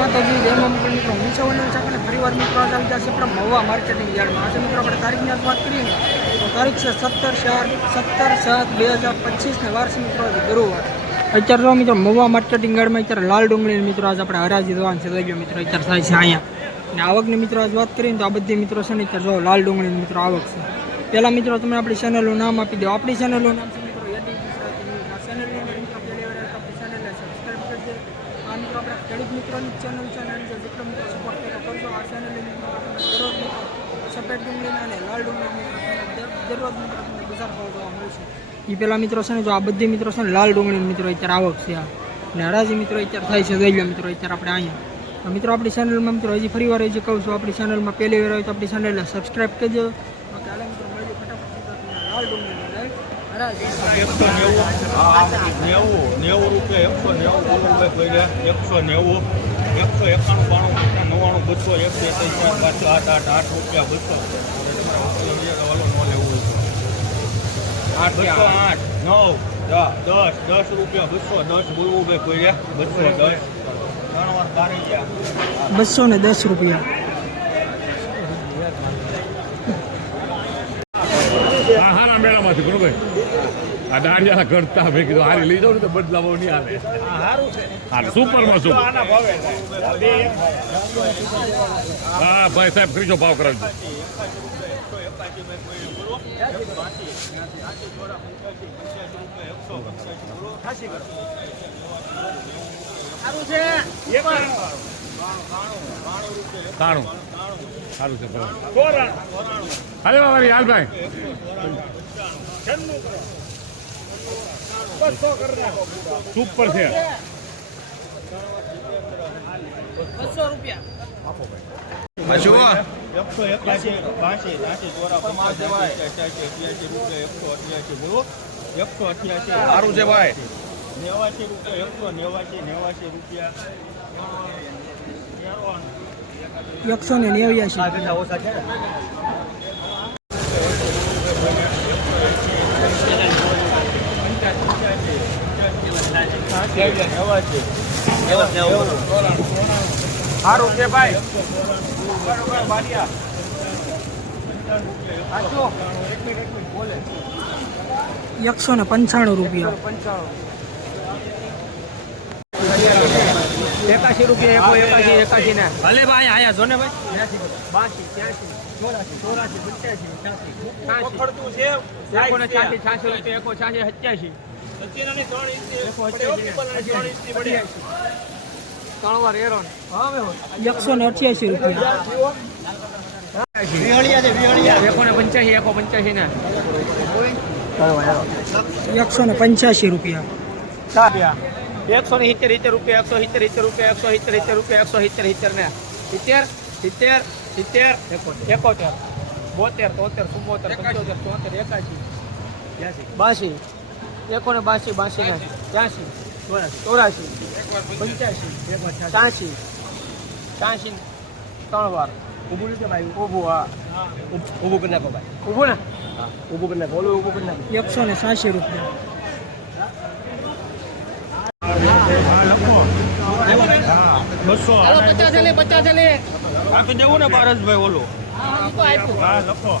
માતાજી જય મા મંગળ મિત્રો હું છું અને પરિવાર મિત્રો આજે આવી ગયા છે આપણે મહુવા માર્કેટિંગ યાર્ડમાં. આજે મિત્રો આપણે તારીખની વાત કરીએ ને તો તારીખ છે 17/7/2025 ને વાર છે મિત્રો આજે ગુરુવાર. અત્યારે જો મિત્રો મહુવા માર્કેટિંગ યાર્ડમાં અત્યારે લાલ ડુંગળી મિત્રો આજે આપણે હરાજી દવાનું છે થઈ ગયો મિત્રો અત્યારે થાય છે અહીંયા. ને આવકની મિત્રો આજ વાત કરીએ તો આ બધી મિત્રો છે ને અત્યારે જો લાલ ડુંગળીની મિત્રો આવક છે. પહેલાં મિત્રો તમે આપણી ચેનલનું નામ આપી દો. આપણી ચેનલનું નામ છે મિત્રો યદી ગુજરાતી ન્યૂઝ. આ ચેનલની અંદર મિત્રો પહેલી વાર આપણી ચેનલને સબસ્ક્રાઈબ કરજો. આ મિત્રો આપણા ખેડૂત મિત્રોની ચેનલ છે અને જેટલો મિત્રો સપોર્ટ કરજો. આ ચેનલની મિત્રો આપણને દરરોજ મિત્રો સફેદ ડુંગળીના અને લાલ ડુંગળીની દરરોજ મિત્રો તમને બજાર ભાવ જોવા મળશે. એ પહેલાં મિત્રો છે ને જો આ બધી મિત્રો છે ને લાલ ડુંગળીની મિત્રો અત્યારે આવક છે આ અને હરાજી મિત્રો અત્યારે થાય છે જોઈ લો મિત્રો અત્યારે આપણે અહીંયા મિત્રો આપણી ચેનલમાં મિત્રો હજી ફરી વાર હજી કહું છું આપણી ચેનલમાં પહેલી વાર હોય તો આપણી ચેનલને સબસ્ક્રાઈબ કરજો. ચાલો મિત્રો મળીએ ફટાફટ લાલ ડુંગળીની હરાજી 90 રૂપિયા 190 191 200 10 રૂપિયા 210 બોલવું ભાઈ કોઈ 210 રૂપિયા. હારા મેળામાંથી બરોબર આ દાંડિયા કરતા મેં કીધું હારી લઈ જાઉં ને તો બદલાવો નહીં આવે. હા સુપરમાં સુપર. હા ભાઈ સાહેબ ત્રીજો ભાવ કરાવજો. સારું સારું છે અરે ભાઈ હાલ ભાઈ સુપર છે 200 રૂપિયા. 188 સારું છે ભાઈ 89 રૂપિયા સારું છે ભાઈ 195 રૂપિયા. 81 રૂપિયા 81 ને ભલે ભાઈ આયા જો ને ભાઈ 188 રૂપિયા. 185 રૂપિયા. 170 રૂપિયા 170 રૂપિયા 170 રૂપિયા 170 ને 70 70 70 71 72 73 74 75 74 81 82 82 ને 83 84 85 85 ત્રણ વાર ઊભું નથી ભાઈ ઊભું હા ઊભું કરી નાખો ભાઈ ઊભું ને હા ઊભું કરી નાખો ઓલું ઊભું કરી નાખો 180 રૂપિયા. આપી દેવું ને ભારતભાઈ ઓલું હા લખો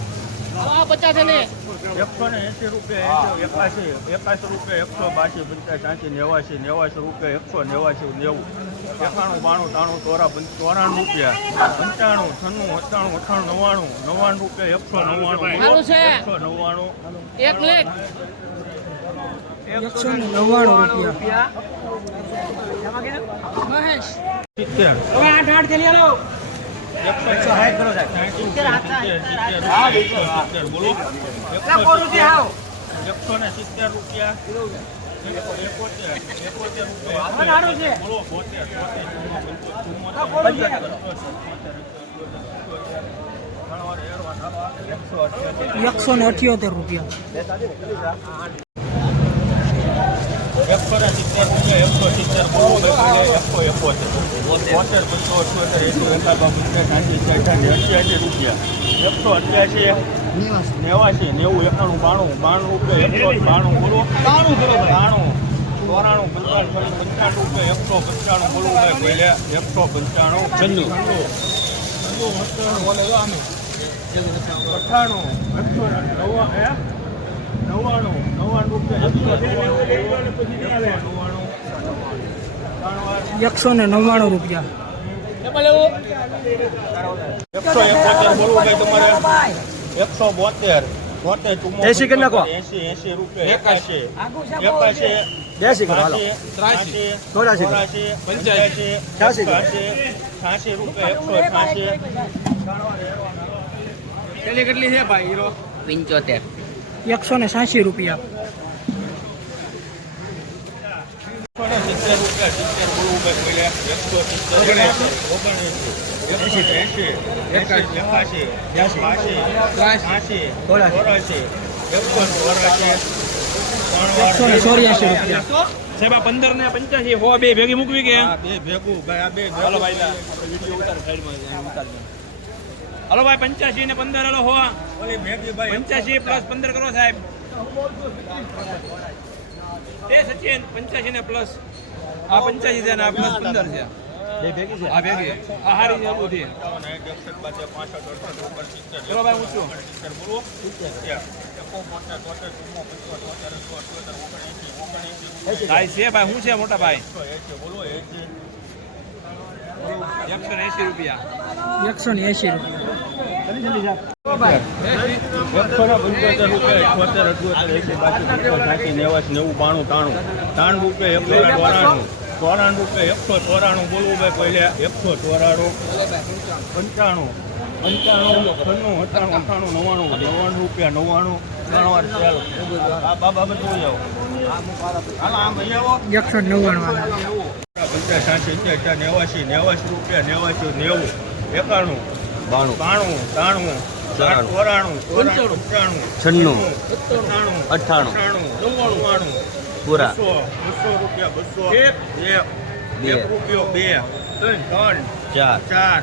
50 180 રૂપિયા 81 રૂપિયા 182 85 89 રૂપિયા 189 90 91 92 93 રૂપિયા 95 96 97 98 99 રૂપિયા 199 રૂપિયા. મહેશ 70 8 થેલી આલો 160 કરો સાહેબ 70 બોલો 170 રૂપિયા 178 રૂપિયા. 90 91 92 રૂપિયા 192 બોલો 92 કરો 92 ₹199. 80 કરી નાખો. 80 રૂપિયા 81 80 કરો હાલો. 83 84 85 86 રૂપિયા 188 કેટલી કેટલી છે ભાઈ હીરો? 75. ₹180. 184. સાહેબ આ 15 ને 85 હો બે ભેગી મૂકવી કે હાલો ભાઈ વિડિયો ઉતારો સાઈડમાં ઉતારજો. હાલો ભાઈ 85 ને 15 હાલો હો 85 પ્લસ 15 કરો સાહેબ. તે સચિન 85 ને પ્લસ આ 85 છે ને આ પ્લસ 15 છે. બે ભેગી છે આ ભેગી આ હારી છે બધી. ચલો ભાઈ ઊંચું ભાઈ છે ભાઈ શું છે મોટા ભાઈ? 180 રૂપિયા. 180. ₹194 બોલવું ભાઈ પહેલે 194 95 95 98 99 આ બાબા બધું જાઓ હાલ આમ ભાઈ આવો 199. 50 60 89 90 91 92 93 પૂરા 200 રૂપિયા 200 રૂપિયો 2 3 ચાર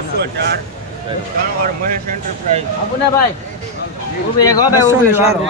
204 ત્રણ વાર મહેશ એન્ટરપ્રાઇઝ આપુને ભાઈ ઉભી એક હો ભાઈ ઉભી વાળો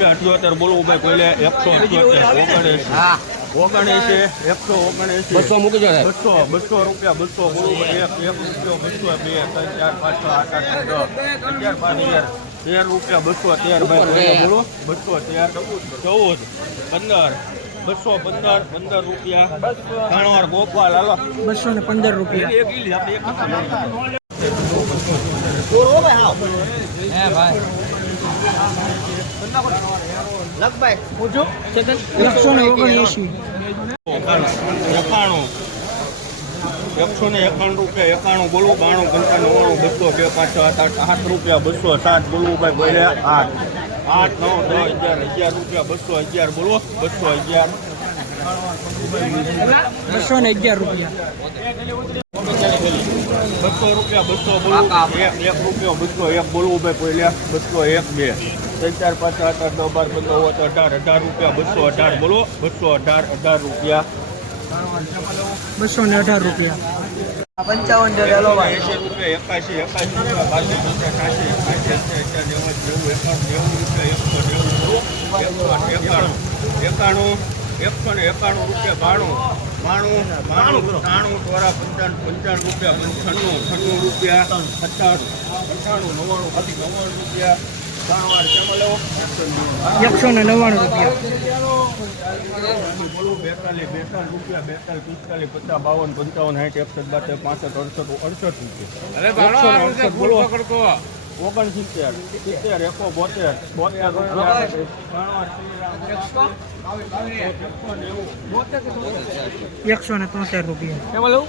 ₹78 બોલવું ભાઈ પહેલે 178 બસો મૂકી જો 200 રૂપિયા 200 બોલવું ભાઈ 1 રૂપિયો 200 2 3 4 5 6 8 8 10 13 રૂપિયા 213 ભાઈ બોલો 213 14 15 15 રૂપિયા ઘણવાર ગોપાલ હાલો 215 રૂપિયા. ₹191 બોલવું 92 95 90 200 2 5 7 8 રૂપિયા 207 બોલવું ભાઈ બોલે 8 8 9 10 11 રૂપિયા 211 બોલો 211 211 રૂપિયા. 200 રૂપિયા 200 બોલવું 1 રૂપિયો 201 બોલવું ભાઈ પહેલા 201 2 3 4 5 8 9 10 12 15 18 બોલો 218 રૂપિયા 218 રૂપિયા. 55 હેલો ભાઈ 80 રૂપિયા 81 191 રૂપિયા 92 રૂપિયા 95 રૂપિયા 98 99 રૂપિયા 199 રૂપિયા. 42 રૂપિયા 45 50 52 55 60 65 68 68 રૂપિયા અરે બાળો બોલો કરતો 69 70 71 72 173 રૂપિયા. એમાં લઉં